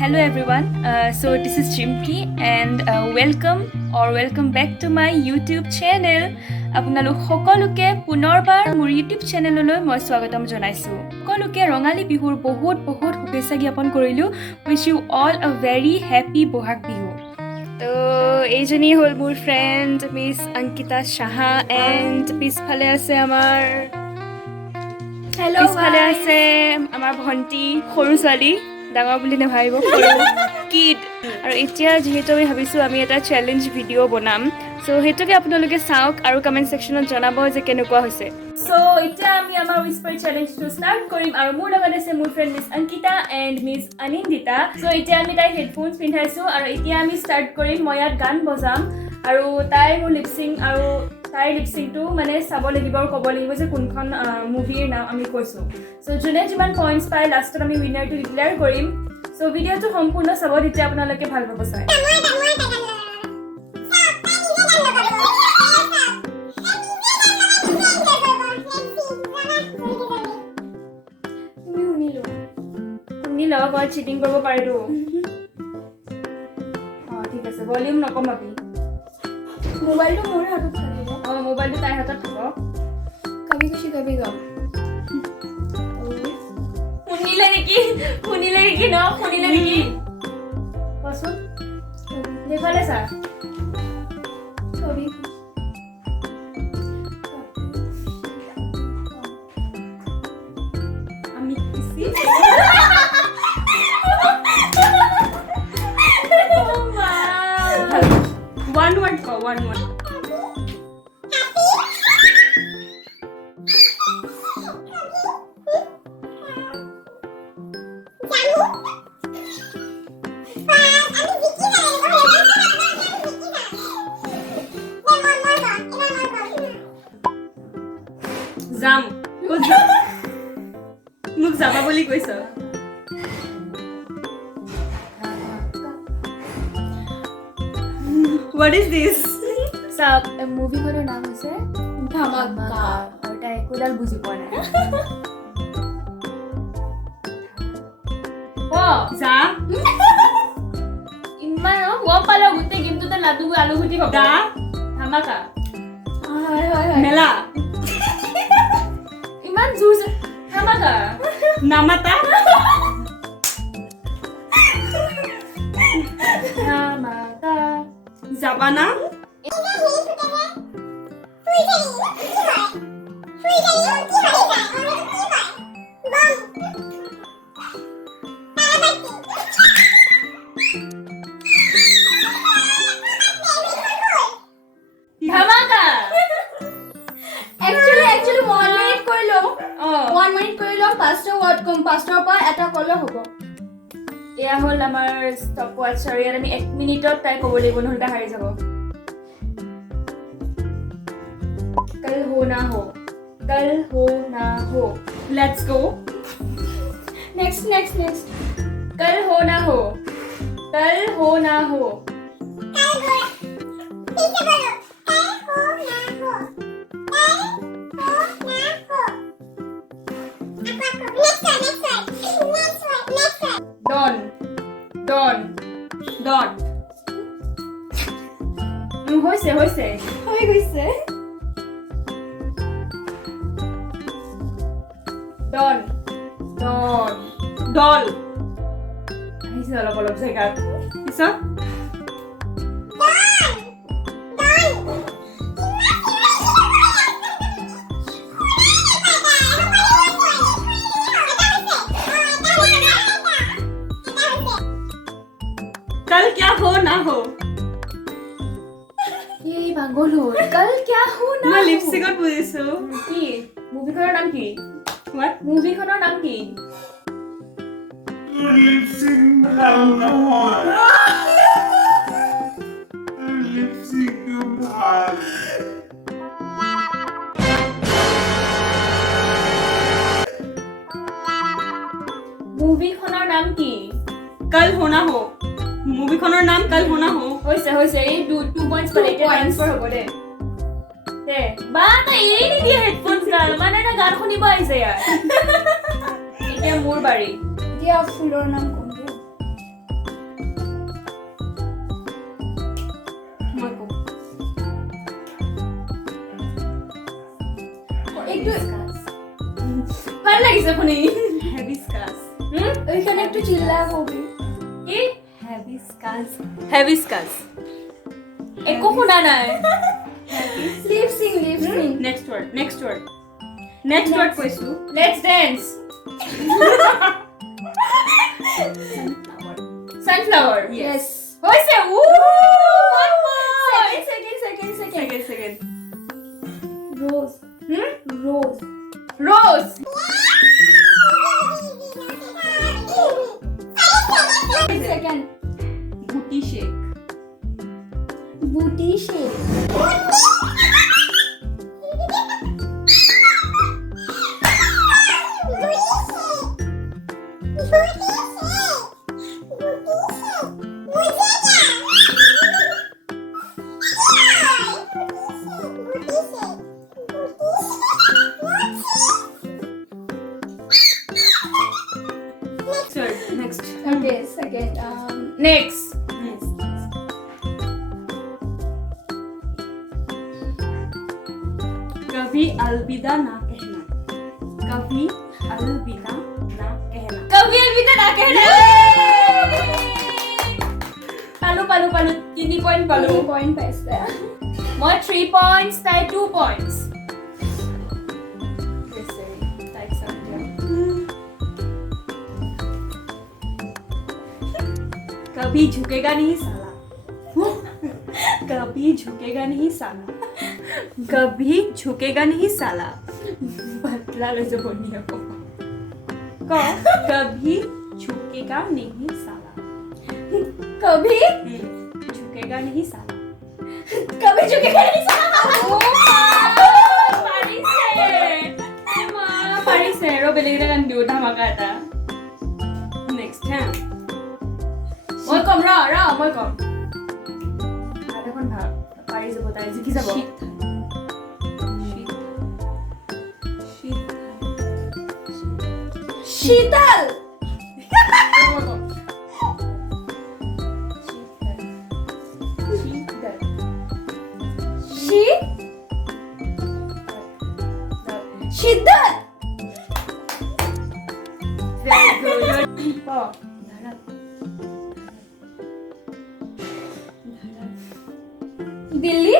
Hello everyone, so this is Jimki and welcome back to my YouTube channel. আপোনালোক সকলোকে পুনৰবাৰ মোৰ YouTube চেনেললৈ মই স্বাগতম জনাইছো। সকলোকে ৰঙালী বিহুৰ বহুত শুভেচ্ছা জ্ঞাপন কৰিলো। Wish you all a very happy Bohag Bihu. তো এইজনী হ'ল মোৰ friend miss Ankita Saha and পিছফালে আছে আমাৰ আমাৰ ভণ্টি সৰু ছোৱালী ডাঙৰ বুলি নাভাবিব সৰু কিড আৰু এতিয়া যিহেতু আমি ভাবিছোঁ আমি এটা চেলেঞ্জ ভিডিঅ' বনাম চ' সেইটোকে আপোনালোকে চাওক আৰু কমেণ্ট ছেকশ্যনত জনাব যে কেনেকুৱা হৈছে চ' এতিয়া আমি আমাৰ উইস্পাৰ চেলেঞ্জটো ষ্টাৰ্ট কৰিম আৰু মোৰ লগত আছে মোৰ friend miss Ankita and miss Anindita so' এতিয়া আমি তাইক হেডফোনছ পিন্ধাইছোঁ আৰু এতিয়া আমি ষ্টাৰ্ট কৰিম মই ইয়াত গান বজাম আৰু তাই মোৰ লিপচিং আৰু তাইৰ লিপচিংটো মানে চাব লাগিব আৰু ক'ব লাগিব যে কোনখন মুভিৰ নাম আমি কৈছোঁ চ' যোনে যিমান পইণ্টছ পায় লাষ্টত আমি উইনাৰটো ডিক্লেয়াৰ কৰিম চ' ভিডিঅ'টো সম্পূৰ্ণ চাব তেতিয়া আপোনালোকে ভাল পাব চাই শুনি লওক মই চিটিং কৰিব পাৰিতো অঁ ঠিক আছে ভলিউম নকমাবি মোবাইলটো মোৰ হাতত থাকিব অঁ মোবাইলটো তাইৰ হাতত থ'ব কবি খুশি কবি গম শুনিলে নেকি ন শুনিলে নেকি কচোন সেইফালে চা কবি আমি কিছি one word ko one word Jam. Nuk jaba boli কৈছো What is this? সব মুভিখনৰ নাম হৈছে ধামাকা আৰু তাই একোডাল বুজি পোৱা নাই যা ইমান গম পালো গোটেই গেমটোতে লাডু আলু গুটি হ'ব দা ধামাকা হয় মেলা ইমান জোৰ ধামাকা নামাতা ধামাকা যাবানা ধামাকা একচুয়ালি 1 মিনিট কৰি লওঁ 1 মিনিট কৰি লওঁ পাঁচটা ৱৰ্ড কম পাঁচটাৰ পৰা এটা ক'লে হ'ব এয়া হ'ল আমাৰ ষ্টপ ৱাচ আৰু ইয়াত আমি 1 মিনিটত তাই ক'ব লাগিব নহ'লে তাই হাৰি যাব कल हो ना हो लेट्स गो नेक्स्ट कल हो ना हो Don হৈছে হৈ গৈছে Don আহিছে অলপ জেগাত পিছত कल क्या हो ना हो এই পাগল হ'ল কাল কিয়া হো না মই লিপষ্টিকত বুজিছো কি মুভিখনৰ নাম কি What? মুভিখনৰ নাম কি Lip-sync মুভিখনৰ নাম কি कल होना हो মুভিখনৰ নাম কাল হোনা হো হৈছে এই 2 পইণ্টছ পালে এতিয়া ট্ৰান্সফাৰ হ'ব দে বা তা এই নিদিয়ে হেডফোনছ ডাল মানে এটা গান শুনিব আহিছে ইয়াৰ এতিয়া মোৰ বাৰী এতিয়া ফুলৰ নাম কম দে লাগিছে আপুনি হেবিস্কাস ওইখানে একটু চিল্লায় কবি কি হেবিস্কাস হেবিস্কাস একো শুনা নাই লিপ সিং নেক্সট ওয়ার্ড কৈছো লেটস ড্যান্স সানফ্লাওয়ার Yes. হইছে উ Second. Second Rose. রোজ Second. বুটি shake Booty shake. Next Okay, second. Next कभी अलविदा ना कहना कभी अलविदा ना कहना कभी अलविदा ना कहना. पालो. 3 point पालो. 3 point पाइছে. মই 3 points তাই 2 points कभी झुकेगा नहीं साला कभी झुकेगा नहीं साला कभी झुकेगा नहीं साला बदला ले जो बोलिए को कभी झुकेगा नहीं साला कभी झुकेगा नहीं साला झुकेगा नहीं साला. পাৰিছে আৰু বেলেগ এটা গান দিও ধামাকা এটা নেক্সট হ্যাঁ মই কম মই কম. আর এখন ভাব পাৰি যাব তাই জিকি যাব शीतल. शिद्दत. दिल्ली.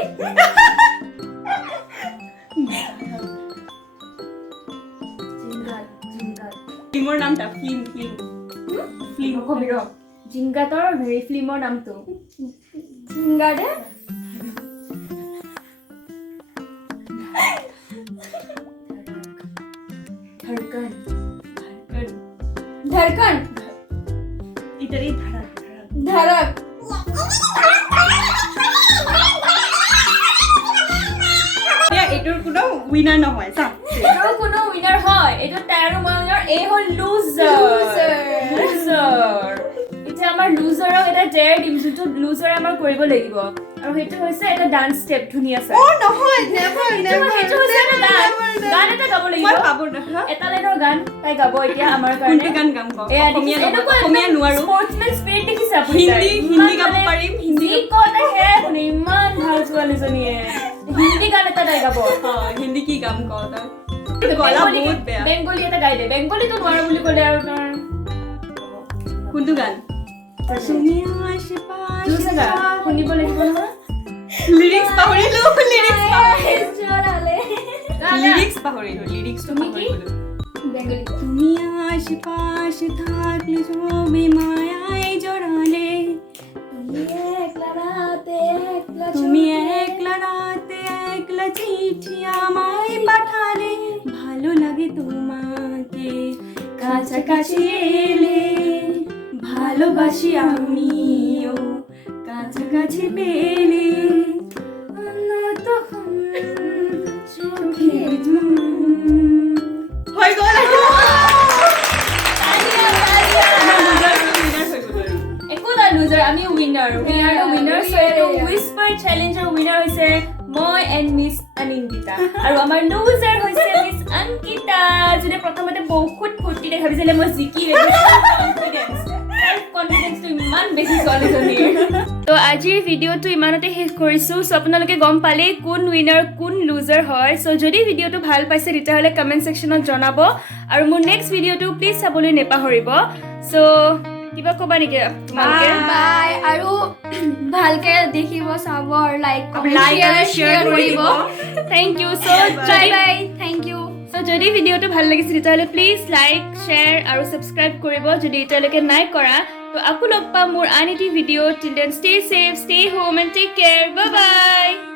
ফিল্মৰ নামটা ফিল্ম কবি ৰ জিংগাতৰ হেৰি ফিল্মৰ নামটো गार्डन. धड़कन. इधर ही धड़क. এটোৰ কোনো উইনাৰ নহয় চা এটাও কোনো উইনাৰ হয় এটা তাৰো মনৰ এ হল লুজাৰ এটা আমাৰ লুজাৰক এটা ডেয়াৰ দিম যোনটো লুজাৰে আমাৰ কৰিব লাগিব আৰু সেইটো হৈছে এটা ডান্স স্টেপ ধুনীয়া আছে ও নহয় নেভাৰ সেইটো হৈছে এটা গান এটা গাব লাগিব মই পাব না এটা লাইনৰ গান তাই গাব এতিয়া আমাৰ কোনটো কাৰণে গান গাম ক এয়া অসমীয়া নোৱাৰো স্পৰ্টছমেন স্পিৰিট দেখিছে আপুনি হিন্দী গাব পাৰিম হিন্দী কি কথা হে আপুনি ইমান ভাল ছোৱালীজনীয়ে হিন্দী গান এটা তাই গাব হিন্দী কি গাম ক তই গলা বহুত বেয়া বেংগলী এটা গাই দে বেংগলীটো নোৱাৰো বুলি ক'লে আৰু তাৰ কোনটো গান তুমি আশপাশ শুনিব লাগিব নহয় লিৰিক্স পাহৰিলো চলালে. লিৰিক্স পাহৰিলো লিৰিক্সটো তুমি কি? পাহৰিলো बेंगली. তুমি আশপাশ থাকলে সবে মায়ায় জড়ালে তুমি একলা রাতে একলা চিঠি আমায় পাঠালে ভালো লাগে তোমাকে কাছাকাছি এলে ভালোবাসি আমিও কাছাকাছি পেলে তখন চোখের হয়ে গেল একো নাই লুজাৰ আমি winner we are the winner so এইটো হুইস্পাৰ চেলেঞ্জৰ উইনাৰ হৈছে মই এণ্ড মিছ অনিন্দিতা আৰু আমাৰ লুজাৰ হৈছে মিছ অংকিতা যোনে প্ৰথমতে বহুত ফূৰ্তি দেখাইছিলে মই জিকি কনফিডেন্সটো ইমান বেছি ছোৱালীজনীৰ তো আজিৰ ভিডিঅ'টো ইমানতে শেষ কৰিছোঁ চ' আপোনালোকে গম পালে কোন উইনাৰ কোন লুজাৰ ইউজাৰ হয় চ' যদি ভিডিঅ'টো ভাল পাইছে তেতিয়াহ'লে কমেণ্ট ছেকশ্যনত জনাব আৰু মোৰ নেক্সট ভিডিঅ'টো প্লিজ চাবলৈ নেপাহৰিব চ' কিবা ক'বা নেকি তোমালোকে বাই আৰু ভালকে দেখিব চাব আৰু লাইক Like আৰু share কৰিব thank you bye bye thank you so' যদি ভিডিঅ'টো ভাল লাগিছে তেতিয়াহ'লে প্লিজ লাইক শ্বেয়াৰ আৰু ছাবস্ক্ৰাইব কৰিব যদি এতিয়ালৈকে নাই কৰা তো আকৌ লগ পাম মোৰ আন এটি video' till then stay safe stay home and take care bye by